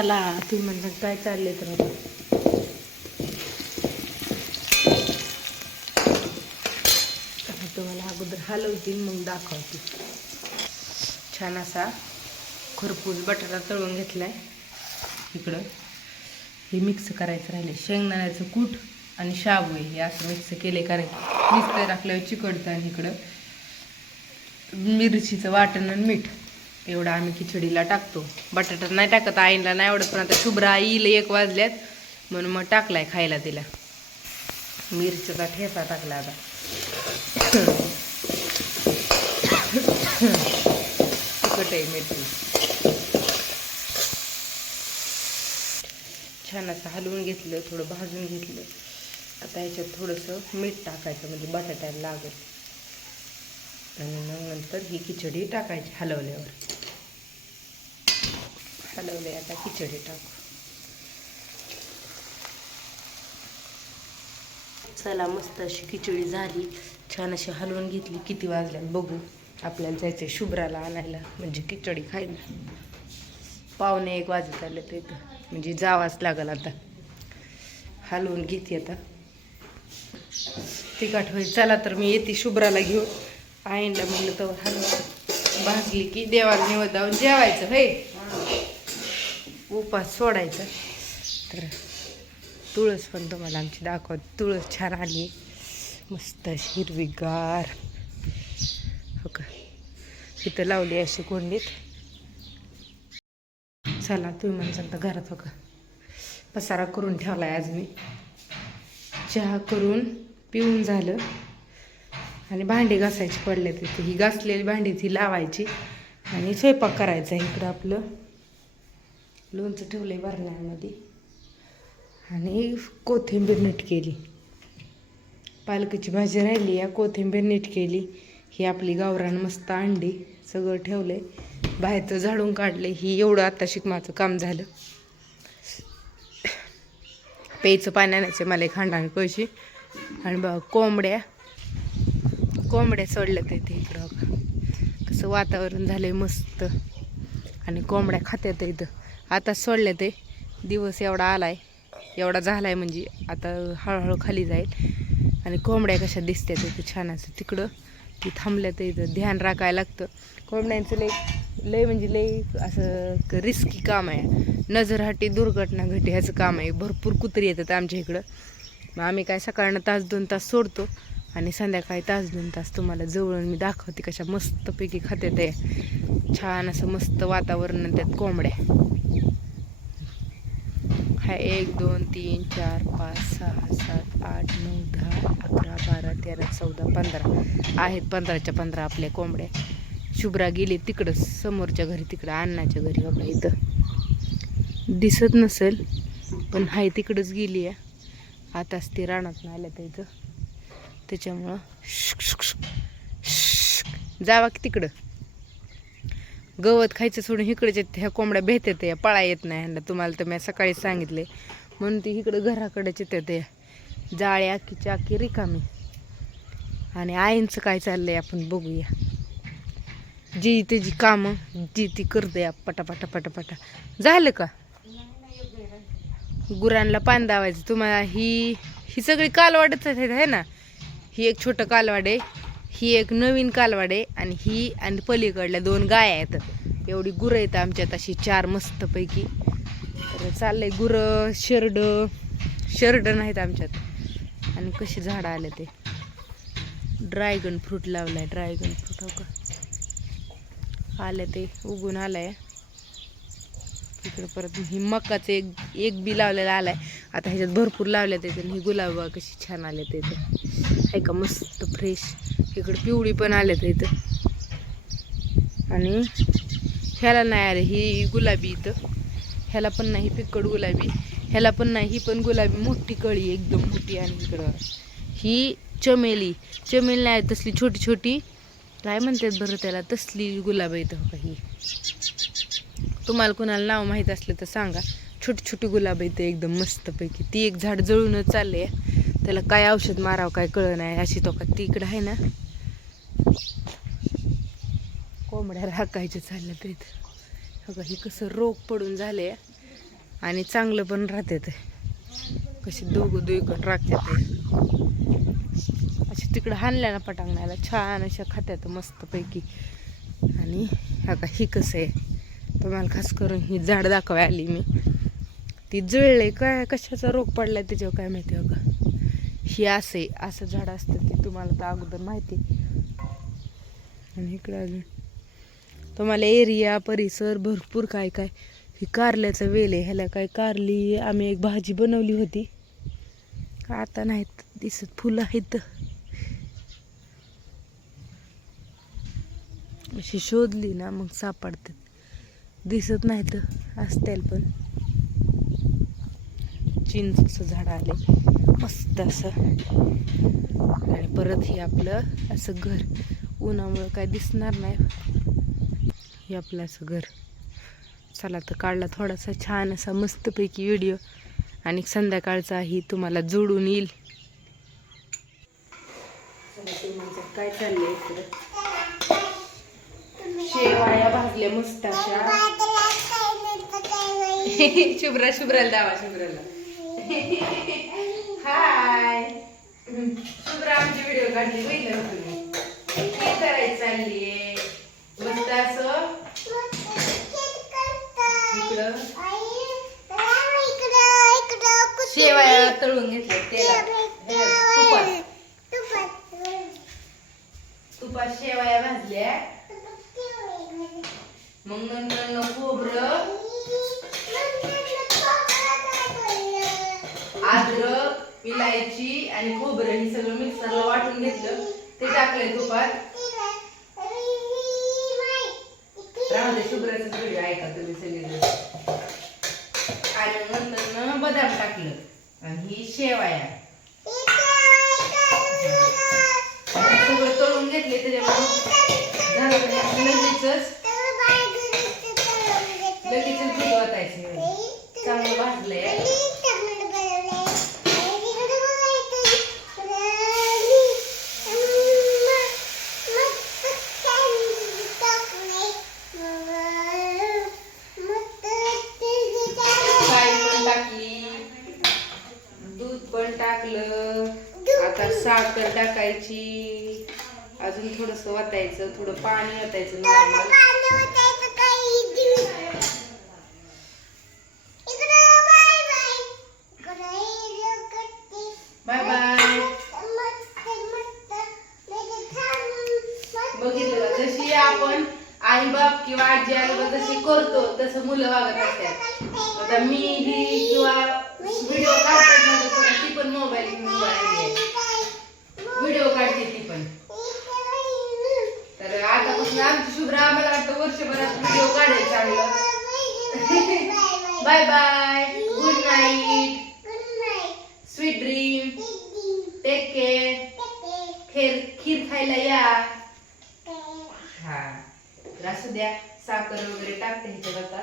चला तुम्ही म्हणजे काय चालले तर आता? तुम्हाला अगोदर हलवतील मग दाखवते छान असा खरपूस बटाटा तळून घेतलाय. इकडं हे मिक्स करायचं राहिले शेंगदाण्याचं कूट आणि शाबू आहे हे असं मिक्स केले कारण मिक्स टाकल्यावर चिकटतं आणि इकडं मिरचीचं वाटण आणि मीठ. एवढा आम्ही खिचडीला टाकतो. बटाटा नाही टाकत आईला नाही आवडत पण आता शुभ्रा येईल एक वाजल्यात म्हणून मग टाकलाय खायला तिला. मिरचीचा ठेसा टाकला आता. तिखट आहे मिरची. छान असं हलवून घेतलं थोडं भाजून घेतलं. आता ह्याच्यात थोडंसं मीठ टाकायचं म्हणजे बटाट्याला लागेल. आणि मग नंतर ही खिचडी टाकायची हलवल्यावर. हलवले आता खिचडी टाकू. चला मस्त अशी खिचडी झाली. छान अशी हलवून घेतली. किती वाजल्यात बघू आपल्याला जायचं शुभ्राला आणायला. म्हणजे खिचडी खायला. पावणे एक वाजत आले ते म्हणजे जावाच लागल आता. हलवून घेते आता. तिखट होईल. चला तर मी येते शुभ्राला घेऊन. आईला म्हणलं तर हलवून भाजली की देवाला निवदावून जाऊन जेवायचं हे उपास सोडायचा. तर तुळस पण तुम्हाला आमची दाखवत. तुळस छान आली. मस्त अशी हिरवीगार. हो का? इथं लावली अशी कोंडीत. चला तुम्ही मला सांगता घरात हो का? पसारा करून ठेवला आहे आज मी. चहा करून पिऊन झालं. आणि भांडी घासायची पडले तिथे ही घासलेली भांडी ती लावायची. आणि स्वयंपाक करायचा इकडं आपलं. लोणचं ठेवलं आहे बरण्यामध्ये आणि कोथिंबीर नीट केली. पालकाची भाजी राहिली या कोथिंबीर नीट केली. ही आपली गावरान मस्त अंडी सगळं ठेवलं आहे बाहेरचं झाडून काढले ही एवढं आत्ता शिकमाचं काम झालं. प्यायचं पाणी आणायचं मला एक हांडा आणि कळशी आणि बघ कोंबड्या. कोंबड्या सोडल्यात इथे इकडं कसं वातावरण झालं आहे मस्त. आणि कोंबड्या खात्यात इथं. आता सोडल्या ते. दिवस एवढा आलाय एवढा झालाय म्हणजे आता हळूहळू खाली जाईल. आणि कोंबड्या कशा दिसतात इथं छान असं तिकडं. ती तर इथं ध्यान राखायला लागतं. कोंबड्यांचं लय लय म्हणजे लय असं रिस्की काम आहे. नजरहाटी दुर्घटना घटी ह्याचं काम आहे. भरपूर कुत्री येतात आमच्या इकडं. मग आम्ही काय सकाळनं तास दोन तास सोडतो आणि संध्याकाळी तास दोन तास तुम्हाला जवळून मी दाखवते कशा मस्तपैकी खात्यात आहे. छान असं मस्त वातावरण त्यात कोंबड्या. हा एक दोन तीन चार पाच सहा सात आठ नऊ दहा अकरा बारा तेरा चौदा पंधरा आहेत. पंधराच्या पंधरा आपल्या कोंबड्या. शुभ्रा गेली तिकडं समोरच्या घरी तिकडं अण्णाच्या घरी बघा इथं. दिसत नसेल पण हाय तिकडंच गेली आहे. आताच ती रानात आल्या इथं. त्याच्यामुळं जावा की तिकडं. गवत खायचं सोडून इकडचे ह्या कोंबड्या भेटत या पळा येत नाही ह्यांना. तुम्हाला तर मी सकाळी सांगितले. म्हणून ती इकडं घराकडेच येतात या जाळी आखीची आखी रिकामी. आणि आईंचं काय चाललंय आपण बघूया. जी त्याची कामं जी ती करते पटापटा पटापटा. झालं का? गुरांना पान दावायचं. तुम्हाला ही ही सगळी कालवाडच आहे ना? ही एक छोटं कालवाड आहे. ही एक नवीन कालवाडे आणि ही आणि पलीकडल्या दोन गाय आहेत. एवढी गुरं आहेत आमच्यात अशी चार मस्तपैकी तर चाललंय गुरं शेरड शेरड नाहीत आमच्यात. आणि कशी झाडं आले ते. ड्रॅगन फ्रूट लावलाय ड्रॅगन फ्रूट हो का? आलं ते उगून आलंय. तिकडे परत ही मकाचं एक एक बी लावलेला आलाय. आता ह्याच्यात भरपूर लावल्या ते ही गुलाब कशी छान आले ते आहे का मस्त फ्रेश इकडं पिवळी पण आले तर इथं. आणि ह्याला नाही आले ही गुलाबी इथं. ह्याला पण नाही पिक्कड गुलाबी. ह्याला पण नाही ही पण गुलाबी. मोठी कळी एकदम मोठी आणि इकडं. ही चमेली. चमेली नाही तसली छोटी छोटी. काय म्हणतात बरं त्याला? तसली गुलाब इथं हो का ही. तुम्हाला कोणाला नाव माहीत असलं तर सांगा. छोटी छोटी गुलाब इथं एकदम मस्तपैकी. ती एक झाड जळूनच चालले त्याला काय औषध मारावं काय कळ नाही. अशी तो का ती इकडं आहे ना. कोंबड्या राखायचे चाललं तर बघा हे कसं रोग पडून झाले आणि चांगलं पण राहते ते कशी दोघं दुईकट राखतात. ते अशी तिकडं हाणल्या ना पटांगणाला छान अशा खात्यात मस्तपैकी. आणि हा का ही कसं आहे. तुम्हाला खास करून ही झाड दाखवाय आली मी. ती जळले काय कशाचा रोग पडलाय त्याच्यावर काय माहिती अगं. ही असं आहे. असं झाड असतं ते तुम्हाला तर अगोदर माहिती आणि इकडं अजून तुम्हाला एरिया परिसर भरपूर काय काय. ही कारल्याचं वेल आहे ह्याला काय कारली आम्ही एक भाजी बनवली होती. आता नाहीत दिसत फुलं आहेत. अशी शोधली ना मग सापडतात. दिसत नाहीत असतील पण. चिंचचं झाड आले. मस्त असं. आणि परत हे आपलं असं घर. उन्हामुळं काय दिसणार नाही. हे आपलं असं घर. चला तर काढला थोडासा छान असा मस्तपैकी व्हिडिओ आणि संध्याकाळचाही तुम्हाला जोडून येईल. म्हणजे काय चाललंय इकडं? शेवाया भाजल्या मस्त अशा शुभ्रा शुभ्राला दावा शुभ्राला. हाय शुभ्रा आमची व्हिडिओ काढली बघितलं ना तुम्ही. काय करायची चाललीये. मस्त असं? इकडं? शेवाया तळून घेतल्या तेलात. तुपात. तुपात शेवाया भाजल्या. मग नंतर खोबर खोबरं अद्रक इलायची आणि खोबरं हे सगळं मिक्सरला वाटून घेतलं. ते टाकलंय तुपात. राहू दे शुभ्राचं व्हिडिओ ऐका तुम्ही सगळे आणि नंतर न बदाम टाकलं. आणि ही शेवाया. सगळं तळून घेतले त्याच्यामुळे झालं का लगेचच लगेचच दूध चांगलं भाजलंय. साखर टाकायची अजून थोडस वाटायचं थोडं पाणी वाटायचं नॉर्मल बाय बाय. बघितलं? जशी आपण आई बाप किंवा आजी आजोबा जशी करतो तसं मुलं वागत असतात. आता मी ही किंवा व्हिडिओ काढतात ती पण मोबाईल घेऊन बाहेर व्हिडिओ काढते ती पण तर आतापासून आमची शुभ्रा आम्हाला वाटतं वर्षभरात व्हिडिओ काढेल चांगलं bye bye good night sweet dream take care खीर खीर खायला या. हा. तर असू द्या साखर वगैरे टाकते ह्याच्यात आता.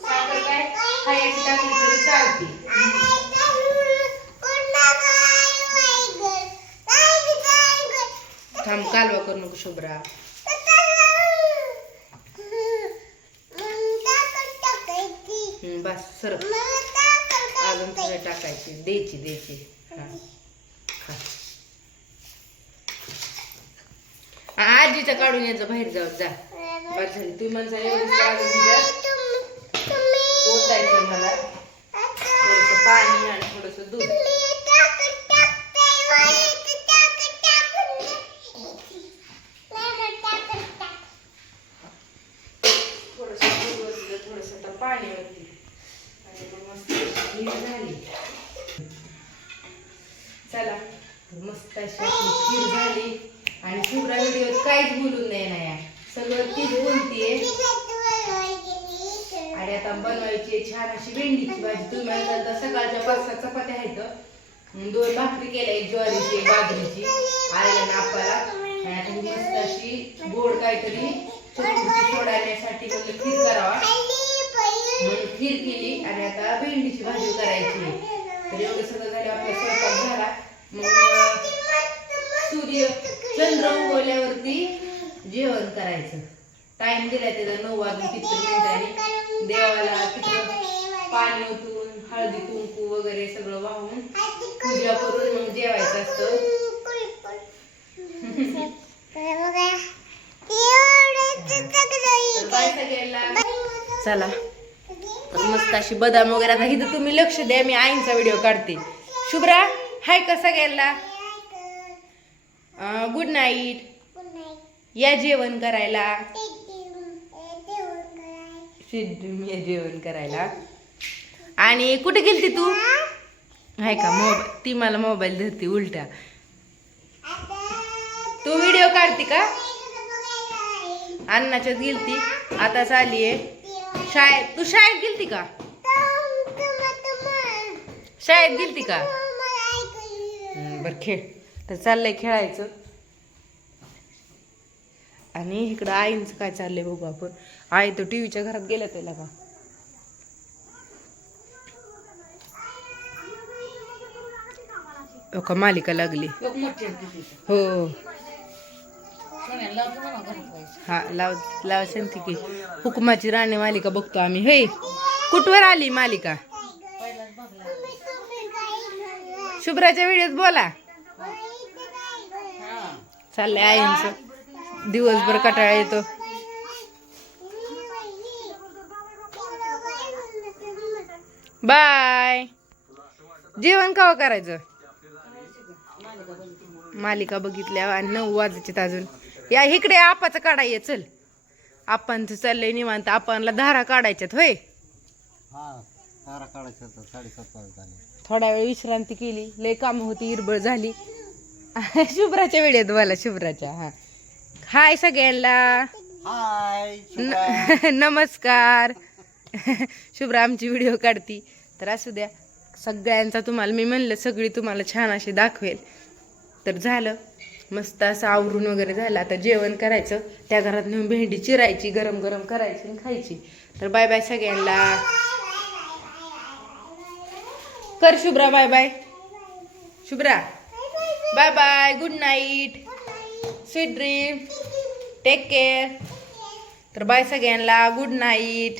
साखर काय? खायची टाकली तरी चालते. थांब कालवा करू नको शुभ्रा हम्म, बस सर अजून थोडे टाकायची द्यायची द्यायची हा आजीचं काढून यायचं बाहेर जाऊ जा. बस झाली तुम्ही तिच्यात ओतायचं मला. थोडस पाणी आणि थोडस दूध. काहीच बोलून नाही ना यार. सगळं तीच बोलतीये. आणि आता बनवायची छान अशी भेंडीची भाजी. तुम्ही म्हणताल तर सकाळच्या पाच सहा चपात्या आहेत. दोन भाकरी केल्या एक ज्वारीची एक बाजरीची. आईला नापाला. आणि आता मस्त अशी गोड काहीतरी चटुरची सोडण्यासाठी म्हणजे खीर करावा. म्हणून खीर केली आणि आता भेंडीची भाजी करायची तर एवढं सगळं झालं आपला स्वयंपाक झाला. मग जेवण करायचं. टाइम दिलाय त्याचा नऊ वाजून किती मिनिटांनी. देवाला तिथं पाणी ओतून हळदी कुंकू वगैरे सगळं वाहून पूजा करून मग जेवायचं असतं. चला. मस्त अशी बदाम वगैरे आता इथं तुम्ही लक्ष द्या मी आईंचा व्हिडिओ काढते. शुभ्रा हाय कसा गेला गुड नाईट या जेवण करायला. या जेवण करायला. आणि कुठे गेलती तू? हाय का मोबाईल ती मला मोबाईल धरते उलटा. तू व्हिडिओ काढते का? अन्नाच्यात गेलती आता चालली आहे. शाळेत तू शाळेत गेलती का? शाळेत गेलती का? बरं खेळ. तर चाललंय खेळायचं. आणि इकडं आईंचं काय चाललंय बघू आपण. आई तर टीव्हीच्या घरात गेल्या त्याला का? हो. का मालिका लागली हो हा लाव लाव शांती की. हुकुमाची राणी मालिका बघतो आम्ही. हे कुठवर आली मालिका? शुभ्राच्या व्हिडिओत बोला. चाललंय आईंचं. दिवसभर कटाळा येतो. बाय. जेवण कावा करायचं? मालिका बघितल्या आणि नऊ वाजायचे अजून. या इकडे आपाचं काढाय चल. आपांचं चाललंय निवांत. आपणला धारा काढायच्यात होय? हा थोडा वेळ विश्रांती केली. लय काम होती इरबळ झाली. शुभ्राच्या वेळेत बोला शुभ्राच्या हा. हाय सगळ्यांना हाय नमस्कार. शुभ्रा आमची व्हिडिओ काढती. तर असू द्या. सगळ्यांचा तुम्हाला मी म्हणलं सगळी तुम्हाला छान अशी दाखवेल. तर झालं. मस्त असं आवरून वगैरे झालं. आता जेवण करायचं. त्या घरात नेऊन भेंडी चिरायची गरम गरम करायची आणि खायची. तर बाय बाय सगळ्यांना. कर Shubhra bye bye Shubhra. Bye bye good night sweet dream take care तर बाय सगळ्यांना. Good night